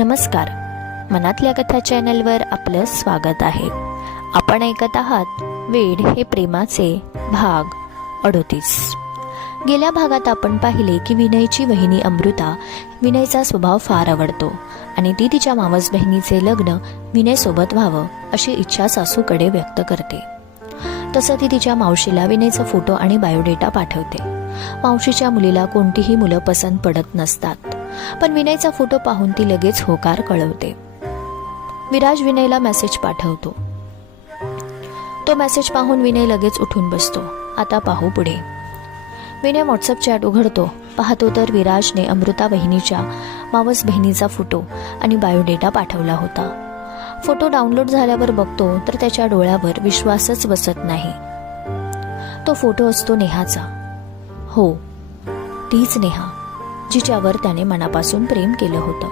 नमस्कार. मनातल्या कथा चॅनलवर आपलं स्वागत आहे. आपण ऐकत आहात वेड हे प्रेमाचे भाग अडोतीस. गेल्या भागात आपण पाहिले की विनयची वहिनी अमृता विनयचा स्वभाव फार आवडतो आणि ती तिच्या मावस बहिणीचे लग्न विनयसोबत व्हावं अशी इच्छा सासूकडे व्यक्त करते. तसं ती तिच्या मावशीला विनयचा फोटो आणि बायोडेटा पाठवते. मावशीच्या मुलीला कोणतीही मुलं पसंत पडत नसतात. पण विनयचा फोटो पाहून ती लगेच होकार कळवते. विराज विनयला मेसेज पाठवतो. तो मेसेज पाहून विनय लगेच उठून बसतो. आता पाहू पुढे. विनय व्हॉट्सअप चॅट उघडतो. पाहतो तर विराजने अमृता बहिणीच्या मावस बहिणीचा फोटो आणि बायोडेटा पाठवला होता. फोटो डाउनलोड झाल्यावर बघतो तर त्याच्या डोळ्यावर विश्वासच बसत नाही. तो फोटो असतो नेहाचा. हो तीच नेहा. जिच्यावर त्याने मनापासून प्रेम केलं होतं.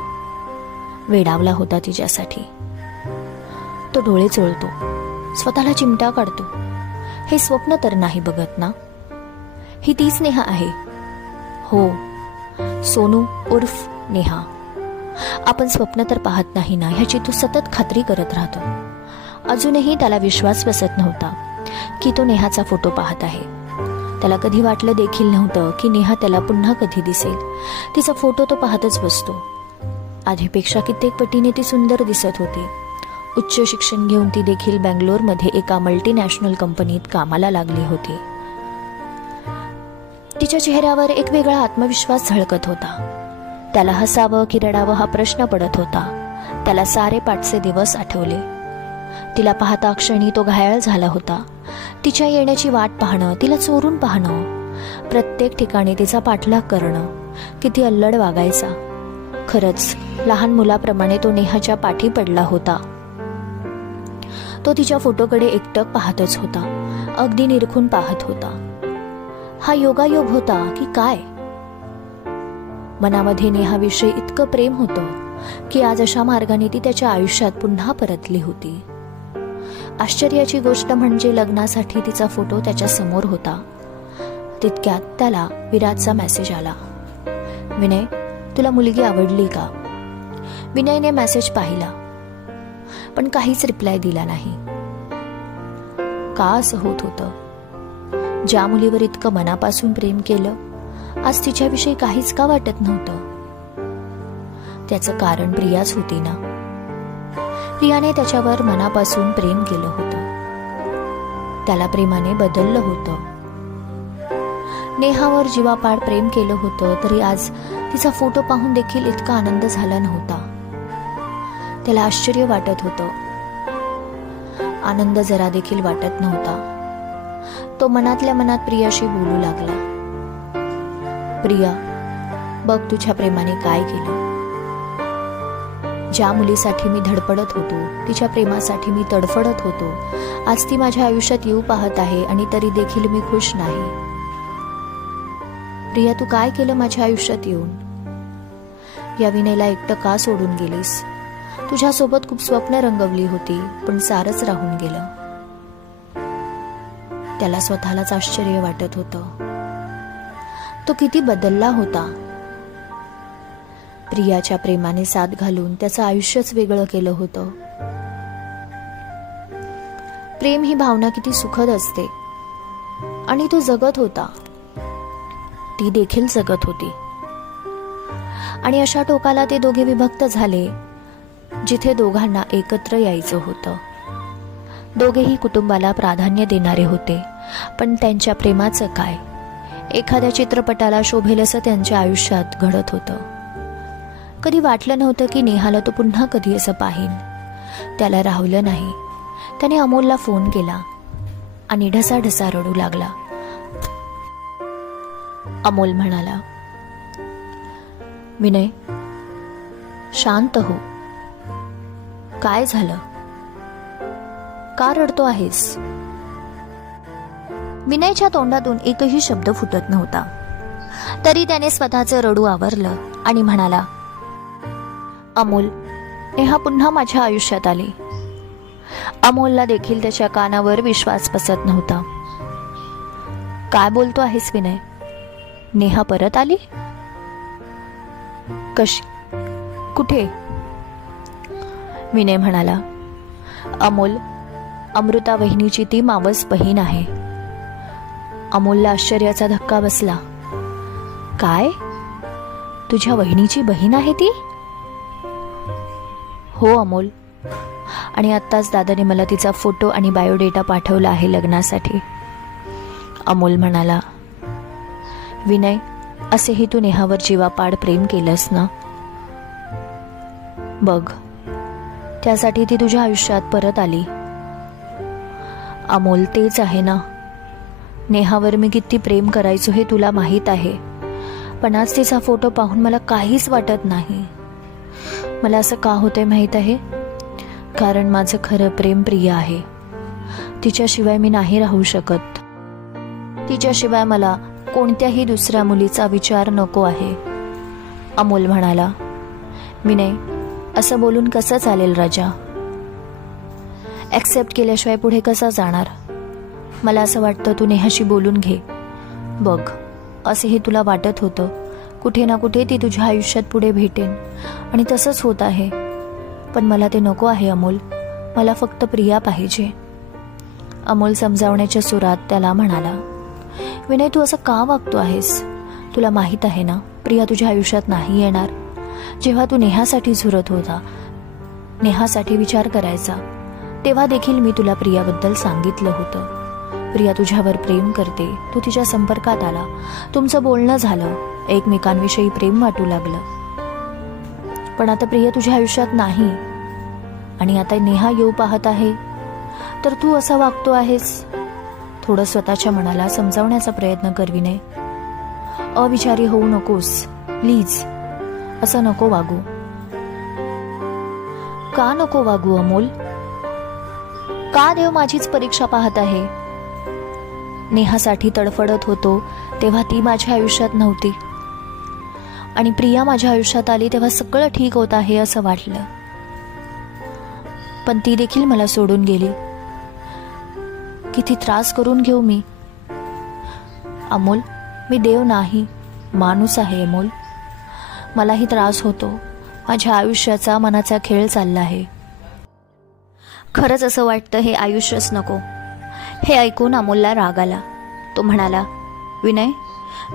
वेडावला होता तिच्यासाठी. तो डोळे चोळतो. स्वतःला चिमटा काढतो. हे स्वप्न तर नाही बघत ना? ही तीच नेहा आहे. हो. सोनू उर्फ नेहा. आपण स्वप्न तर पाहत नाही ना ह्याची तू सतत खात्री करत राहतो. अजूनही त्याला विश्वास बसत नव्हता की तो नेहाचा फोटो पाहत आहे. त्याला कधी वाटलं देखील नव्हतं की नेहा त्याला पुन्हा कधी दिसेल. तिचा फोटो तो पाहतच बसतो. आधीपेक्षा कित्येक पटीने ती सुंदर दिसत होती. उच्च शिक्षण घेऊन ती देखील बँगलोरमध्ये एका मल्टीनॅशनल कंपनीत कामाला लागली होती. तिच्या चेहऱ्यावर एक वेगळा आत्मविश्वास झळकत होता. त्याला हसावं की रडावं हा प्रश्न पडत होता. त्याला सारे पाठचे दिवस आठवले. तिला पाहता क्षणी तो घायाळ झाला होता. तिच्या येण्याची वाट पाहणं तिला चोरून पाहणं. प्रत्येक ठिकाणी तिचा पाठलाग करणं. किती अल्लड वागायचा. खरंच लहान मुलाप्रमाणे तो नेहाच्या पाठी पडला होता. तो तिच्या फोटोकडे एकटक पाहतच होता. अगदी निरखून पाहत होता. हा योगायोग होता की काय? मनामध्ये नेहाविषयी इतकं प्रेम होतं की आज अशा मार्गाने ती त्याच्या आयुष्यात पुन्हा परतली होती. आश्चर्याची गोष्ट म्हणजे लग्नासाठी तिचा फोटो त्याच्यासमोर होता. तितक्यात त्याला विराजचा मेसेज आला. विनय तुला मुलगी आवडली का? विनयने मेसेज पाहिला. पण काहीच रिप्लाय दिला नाही. का असं होत होतं? ज्या मुलीवर इतकं मनापासून प्रेम केलं आज तिच्याविषयी काहीच का वाटत नव्हतं? त्याचं कारण प्रियाच होती ना. प्रियाने त्याच्यावर मनापासून प्रेम केलं होतं. त्याला प्रेमाने बदललं होतं. नेहावर जीवापाड प्रेम केलं होतं तरी आज तिचा फोटो पाहून देखील इतका आनंद झाला नव्हता. त्याला आश्चर्य वाटत होतं. आनंद जरा देखील वाटत नव्हता. तो मनातल्या मनात प्रियाशी बोलू लागला. प्रिया बघ तुझ्या प्रेमाने काय केलं. ज्या मुलीसाठी मी धडपडत होतो तिच्या प्रेमासाठी मी तडफडत होतो. आज ती माझ्या आयुष्यात येऊ पाहत आहे आणि तरी देखील मी खुश नाही. प्रिया तू काय केलं माझ्या आयुष्यात येऊन? या विनयला एकटं का सोडून गेलीस? तुझ्यासोबत खूप स्वप्न रंगवली होती पण सारच राहून गेलं. त्याला स्वतःलाच आश्चर्य वाटत होतं. तो किती बदलला होता. प्रियाच्या प्रेमाने साथ घालून त्याचं आयुष्यच वेगळं केलं होतं. प्रेम ही भावना किती सुखद असते. आणि तो जगत होता. ती देखील जगत होती. आणि अशा टोकाला ते दोघे विभक्त झाले जिथे दोघांना एकत्र यायचं होतं. दोघेही कुटुंबाला प्राधान्य देणारे होते. पण त्यांच्या प्रेमाचं काय? एखाद्या चित्रपटाला शोभेल असं त्यांच्या आयुष्यात घडत होतं. कधी वाटलं नव्हतं की नेहाला तो पुन्हा कधी असं पाहीन. त्याला राहुलं नाही. त्याने अमोलला फोन केला. आणि ढसाढसा रडू लागला. अमोल म्हणाला विनय शांत हो. काय झालं? का रडतो आहेस? विनयच्या तोंडातून एकही शब्द फुटत नव्हता. तरी त्याने स्वतःचं रडू आवरलं आणि म्हणाला अमोल नेहा पुन्हा माझ्या आयुष्यात आली. अमोलला देखील त्याच्या कानावर विश्वास बसत नव्हता. काय बोलतो आहेस विनय? नेहा परत आली? कशी कुठे? विनय म्हणाला. अमोल अमृता वहिनीची ती मावस बहीण आहे. अमोलला आश्चर्याचा धक्का बसला. काय? तुझ्या वहिनीची बहीण आहे ती? हो अमोल. आणि आत्ताच दादाने मला तिचा फोटो आणि बायोडेटा पाठवला आहे लग्नासाठी. अमोल म्हणाला विनय असेही तू नेहावर जीवापाड प्रेम केलंस ना? बघ त्यासाठी ती तुझ्या आयुष्यात परत आली. अमोल तेच आहे ना? नेहावर मी किती प्रेम करायचो हे तुला माहीत आहे. पण आज तिचा फोटो पाहून मला काहीच वाटत नाही. मला असं का होतंय माहीत आहे? कारण माझं खरं प्रेम प्रिय आहे. तिच्याशिवाय मी नाही राहू शकत. तिच्याशिवाय मला कोणत्याही दुसऱ्या मुलीचा विचार नको आहे. अमोल म्हणाला विनय असं बोलून कसं चालेल राजा? ॲक्सेप्ट केल्याशिवाय पुढे कसा जाणार? मला असं वाटतं तू नेहाशी बोलून घे. बघ असंही तुला वाटत होतं. कुठे ना कुठे ती तुझ्या आयुष्यात पुढे भेटेन. आणि तसंच होत आहे. पण मला ते नको आहे अमोल. मला फक्त प्रिया पाहिजे. अमोल समजावण्याच्या सुरात त्याला म्हणाला विनय तू असं का वागतो आहेस? तुला माहीत आहे ना प्रिया तुझ्या आयुष्यात नाही येणार. जेव्हा तू नेहासाठी झुरत होता नेहासाठी विचार करायचा तेव्हा देखील मी तुला प्रियाबद्दल सांगितलं होतं. प्रिया तुझ्यावर प्रेम करते. तू तिच्या संपर्कात आला. तुमचं बोलणं झालं. एकमेकांविषयी प्रेम वाटू लागलं. पण आता प्रिया तुझ्या आयुष्यात नाही. आणि आता नेहा येऊ पाहत आहे. तर तू असा वागतो आहेस? थोडं स्वतःच्या मनाला समजावण्याचा प्रयत्न कर विनय. अविचारी होऊ नकोस. प्लीज असं नको वागू. का नको वागू अमोल? का देव माझीच परीक्षा पाहत आहे? नेहासाठी तडफडत होतो तेव्हा ती माझ्या आयुष्यात नव्हती. आणि प्रिया माझ्या आयुष्यात आली तेव्हा सगळं ठीक होत आहे असं वाटलं. पण ती देखील मला सोडून गेली. किती त्रास करून घेऊ मी? अमोल मी देव नाही माणूस आहे अमोल. मलाही त्रास होतो. माझ्या आयुष्याचा मनाचा खेळ चालला आहे. खरंच असं वाटतं हे आयुष्यच नको. हे ऐकून अमोलला राग आला. तो म्हणाला विनय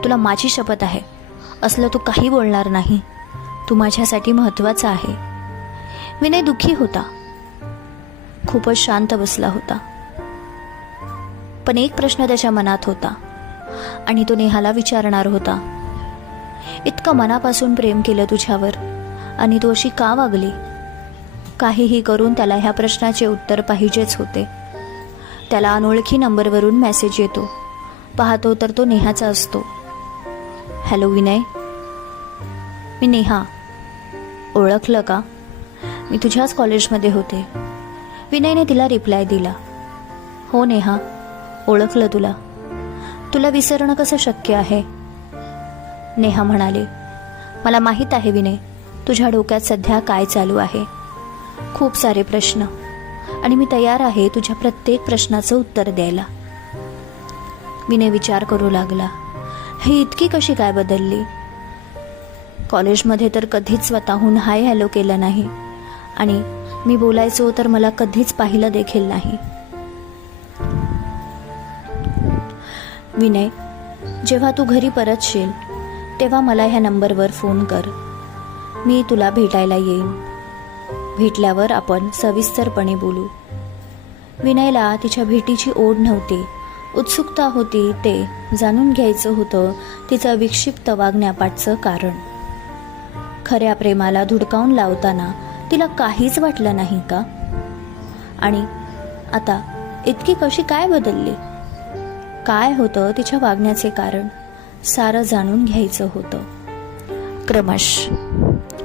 तुला माझी शपथ आहे. असलं तू काही बोलणार नाही. तू माझ्यासाठी महत्त्वाचा आहे. विनय दुःखी होता. खूपच शांत बसला होता. पण एक प्रश्न त्याच्या मनात होता. आणि तो नेहाला विचारणार होता. इतकं मनापासून प्रेम केलं तुझ्यावर. आणि तू अशी का वागली? काहीही करून त्याला ह्या प्रश्नाचे उत्तर पाहिजेच होते. त्याला अनोळखी नंबरवरून मेसेज येतो. पाहतो तर तो नेहाचा असतो. हॅलो विनय मी नेहा. ओळखलं का? मी तुझ्याच कॉलेजमध्ये होते. विनयने तिला रिप्लाय दिला. हो नेहा. ओळखलं तुला. तुला विसरणं कसं शक्य आहे? नेहा म्हणाली मला माहीत आहे विनय. तुझ्या डोक्यात सध्या काय चालू आहे? खूप सारे प्रश्न. आणि मी तयार आहे तुझ्या प्रत्येक प्रश्नाचं उत्तर द्यायला. विनय विचार करू लागला. ही इतकी कशी काय बदलली? कॉलेजमध्ये तर कधीच स्वतःहून हाय हॅलो केलं नाही. आणि मी बोलायचो तर मला कधीच पाहिलं देखील नाही. विनय जेव्हा तू घरी परतशील तेव्हा मला ह्या नंबरवर फोन कर. मी तुला भेटायला येईन. भेटल्यावर आपण सविस्तरपणे बोलू. विनयला तिच्या भेटीची ओढ नव्हती. उत्सुकता होती ते जाणून घ्यायचं होतं तिचं विक्षिप्त वागण्यापाठचं कारण. खऱ्या प्रेमाला धुडकावून लावताना तिला काहीच वाटलं नाही का? आणि आता इतकी कशी काय बदलली? काय होतं तिच्या वागण्याचे कारण सारं जाणून घ्यायचं होतं. क्रमश.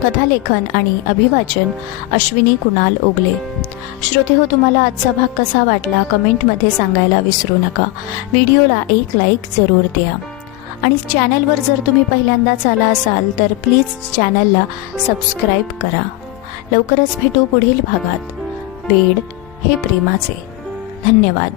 कथालेखन आणि अभिवाचन अश्विनी कुणाल ओगले. श्रोते हो तुम्हाला आजचा भाग कसा वाटला? कमेंटमध्ये सांगायला विसरू नका. व्हिडिओला एक लाईक जरूर द्या. आणि चॅनलवर जर तुम्ही पहिल्यांदाच आला असाल तर प्लीज चॅनलला सबस्क्राईब करा. लवकरच भेटू पुढील भागात. वेड हे प्रेमाचे. धन्यवाद.